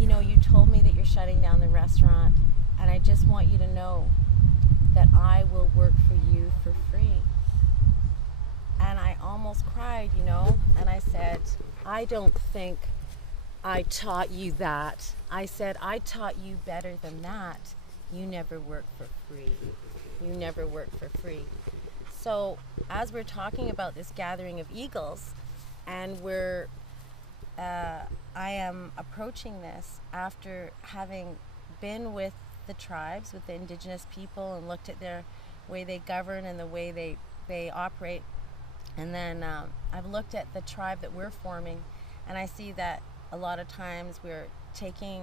you know, you told me that you're shutting down the restaurant, and I just want you to know that I will work for you for free. And I almost cried, you know, and I said, I don't think I taught you that. I said, I taught you better than that. You never work for free. You never work for free. So as we're talking about this gathering of eagles, and I am approaching this after having been with the tribes, with the indigenous people, and looked at their way they govern and the way they operate. And then I've looked at the tribe that we're forming, and I see that a lot of times we're taking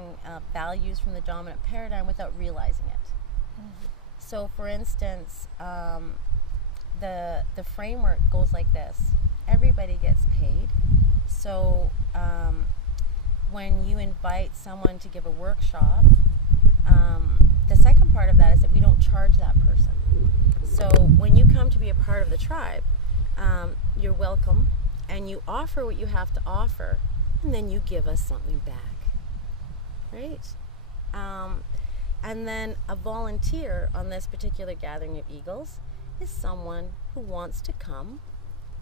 values from the dominant paradigm without realizing it. Mm-hmm. So for instance, the framework goes like this. Everybody gets paid. So when you invite someone to give a workshop, the second part of that is that we don't charge that person. So when you come to be a part of the tribe, you're welcome, and you offer what you have to offer, and then you give us something back, right? And then a volunteer on this particular gathering of eagles is someone who wants to come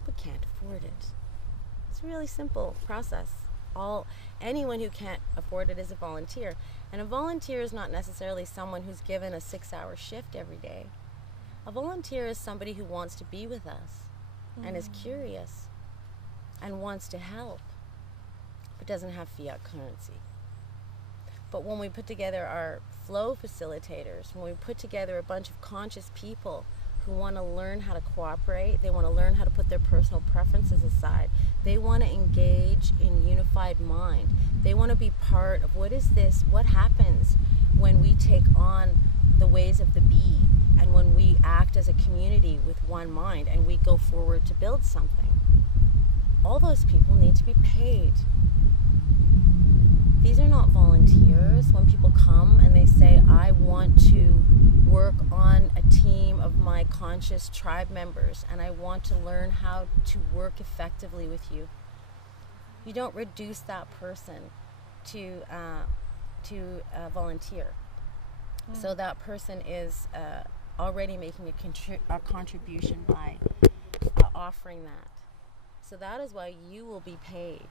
but can't afford it. It's a really simple process. Anyone who can't afford it is a volunteer. And a volunteer is not necessarily someone who's given a 6-hour shift every day. A volunteer is somebody who wants to be with us and is curious and wants to help, but doesn't have fiat currency. But when we put together our flow facilitators, when we put together a bunch of conscious people who want to learn how to cooperate, they want to learn how to put their personal preferences aside, they want to engage in unified mind, they want to be part of what happens when we take on the ways of the bee, and when we act as a community with one mind and we go forward to build something. All those people need to be paid. These are not volunteers. When people come and they say, I want to work on a team of my conscious tribe members and I want to learn how to work effectively with you, you don't reduce that person to volunteer. So that person is already making a contribution by offering that. So that is why you will be paid.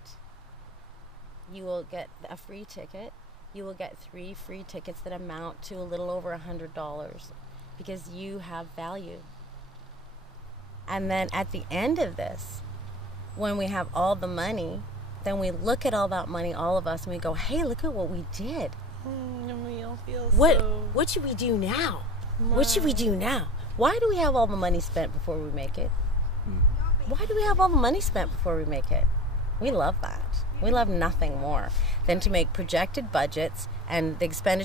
You will get a free ticket. You will get 3 free tickets that amount to a little over $100 because you have value. And then at the end of this, when we have all the money, then we look at all that money, all of us, and we go, hey, look at what we did. And we all feel What should we do now? What should we do now? Why do we have all the money spent before we make it? Why do we have all the money spent before we make it? We love that. We love nothing more than to make projected budgets and the expenditure